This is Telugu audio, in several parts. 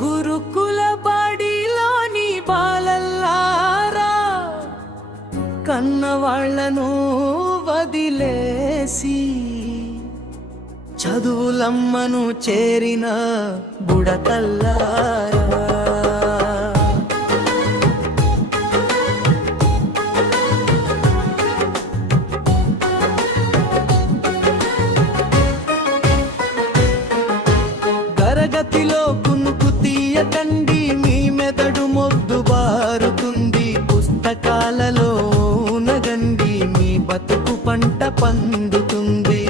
గురుకుల బడిలోని బాలల్లారా, కన్నవాళ్లను వదిలేసి చదువులమ్మను చేరిన బుడతల్లారా, తరగతిలో కునుకు తీయకండి, మీ మెదడు మొద్దు బారుతుంది. పుస్తకాలలో నగండి, మీ బతుకు పంట పండుతుంది.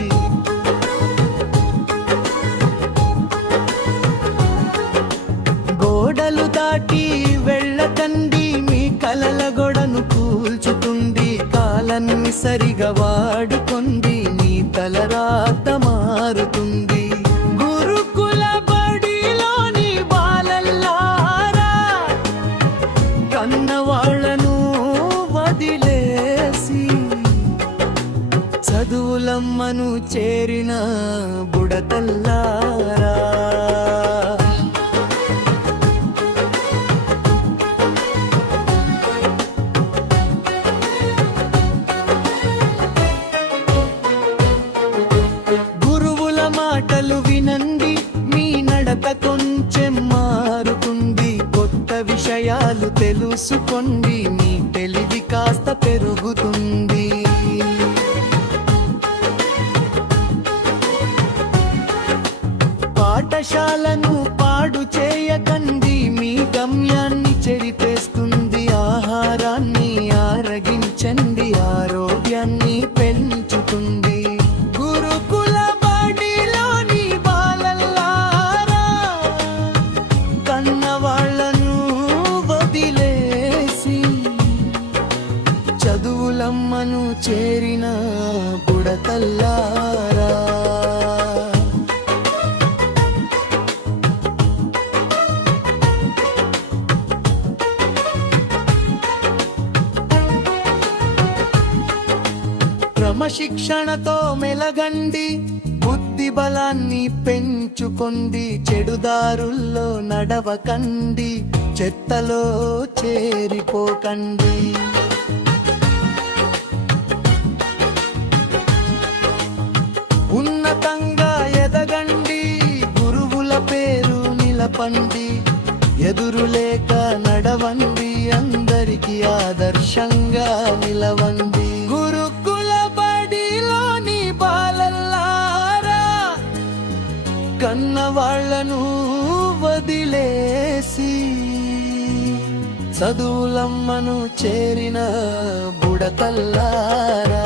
గోడలు దాటి వెళ్ళకండి, మీ కలల గొడను కూల్చుతుంది. కాలాన్ని సరిగా వాడుకోండి, మీ తలరాత మారుతుంది. గురుకుల బడిలోని బాలల్లారా, కన్నవాళ్లను వదిలేసి చదువులమ్మను చేరిన బుడతల్లారా, మాటలు వినండి, మీ నడత కొంచెం మారుతుంది. కొత్త విషయాలు తెలుసుకోండి, మీ తెలివి కాస్త పెరుగుతుంది. పాఠశాలను పాడు చేయకండి, మీ గమ్యాన్ని చెరిపేస్తుంది. ఆహారాన్ని ఆరగించండి, ఆరోగ్యాన్ని పెంచుతుంది. గురుకుల బడిలోని బాలల్లారా, కన్నవాళ్లను వదిలేసి చదువులమ్మను చేరిన బుడతల్లారా, క్రమశిక్షణతో మెలగండి, బుద్ధి బలాన్ని పెంచుకోండి. చెడుదారుల్లో నడవకండి, చెత్తలో చేరిపోకండి. ఉన్నతంగా ఎదగండి, గురువుల పేరు నిలపండి. ఎదురులేక నడవండి, అందరికీ ఆదర్శంగా నిలవండి. గురుకుల బడిలోని బాలల్లారా, కన్నవాళ్లను వదిలేసి చదువులమ్మను చేరిన బుడతల్లారా.